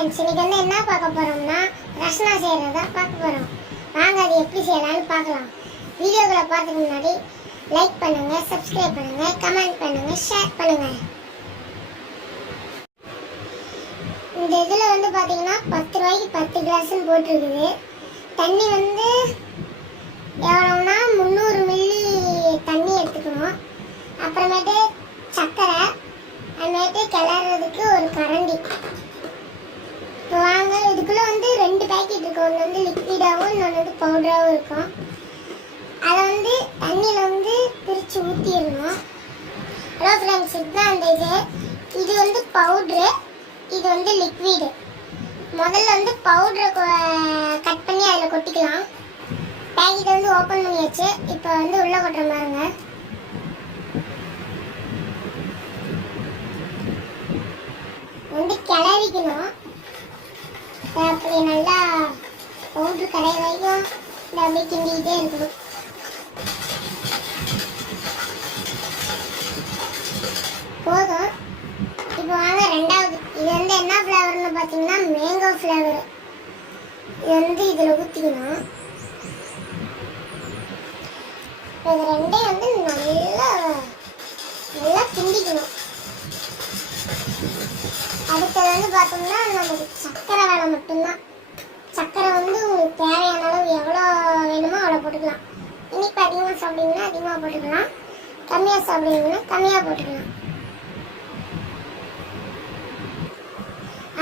Friends, இன்னைக்கு வந்து என்ன பார்க்க போறோம்னா ரஸ்னா செய்யறத பார்க்க போறோம். வாங்க அது எப்படி செய்யலாம்னு பார்க்கலாம். வீடியோக்களை பார்க்கறதுக்கு முன்னாடி லைக் பண்ணுங்க, சப்ஸ்கிரைப் பண்ணுங்க, கமெண்ட் பண்ணுங்க, ஷேர் பண்ணுங்க. இந்த இதுல வந்து பாத்தீங்கன்னா 10 ரூபாய்க்கு 10 கிளாஸ்னு போட்டிருக்குது. தண்ணி வந்து எவ்வளோன்னா 300 மில்லி தண்ணி எடுத்துக்கணும். அப்புறமேட்டு சர்க்கரை, அப்புறமேட்டு கிளறதுக்கு ஒரு கரண்டி. இப்போ வாங்க, இதுக்குள்ளே வந்து 2 பேக்கெட் இருக்கும். ஒன்று வந்து லிக்விடாகவும் இன்னொன்று வந்து பவுடராகவும் இருக்கும். அதை வந்து தண்ணியில் வந்து பிரித்து ஊற்றிடணும். ஹலோ ஃப்ரெண்ட்ஸ், இதுதான் அந்த இது வந்து பவுட்ரு, இது வந்து லிக்விடு. முதல்ல வந்து பவுடரை கட் பண்ணி அதில் கொட்டிக்கலாம். பேக்கெட்டை வந்து ஓப்பன் பண்ணியாச்சு. இப்போ வந்து உள்ளே கொட்டுற மாதிரிங்க. வந்து கிளறிக்கணும். அப்படி நல்லா பவுட்ரு கடைய வரைக்கும் அப்படியே கிண்டிக்கிட்டே இருக்கணும். போதும். இப்போ வாங்க ரெண்டாவது. இது வந்து என்ன ஃப்ளேவர்னு பார்த்தீங்கன்னா மேங்கோ ஃப்ளேவர். இது வந்து இதில் ஊற்றிக்கணும். இது ரெண்டையும் வந்து நல்லா கிண்டிக்கணும். அடுத்தது வந்து பார்த்தோம்னா நமக்கு சர்க்கரை வேலை மட்டும்தான். சர்க்கரை வந்து உங்களுக்கு தேவையான அளவு எவ்வளோ வேணுமோ அவ்வளோ போட்டுக்கலாம். இனிப்பு அதிகமாக சாப்பிடுங்கன்னா அதிகமாக போட்டுக்கலாம், கம்மியாக சாப்பிடுங்கன்னா கம்மியாக போட்டுக்கலாம்.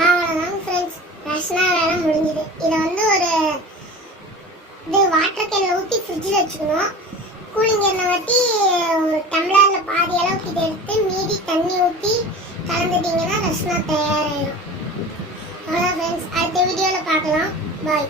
அவ்வளோதாங்க ஃப்ரெண்ட்ஸ், ரஸ்னா வேலை முடிஞ்சுது. இதை வந்து ஒரு வாட்டர் கேனில் ஊற்றி ஃப்ரிட்ஜில் வச்சுக்கணும். கூலிங் எண்ணெய் ஊற்றி ஒரு டம்ளரில் பாதி அளவுக்கு இதை எடுத்து மீதி தண்ணி ஊற்றி கலந்துட்டீங்கன்னா ரஸ்னா தயாராகிடும். அவ்வளோதான் ஃப்ரெண்ட்ஸ், அடுத்த வீடியோவில் பார்க்கலாம். பாய்.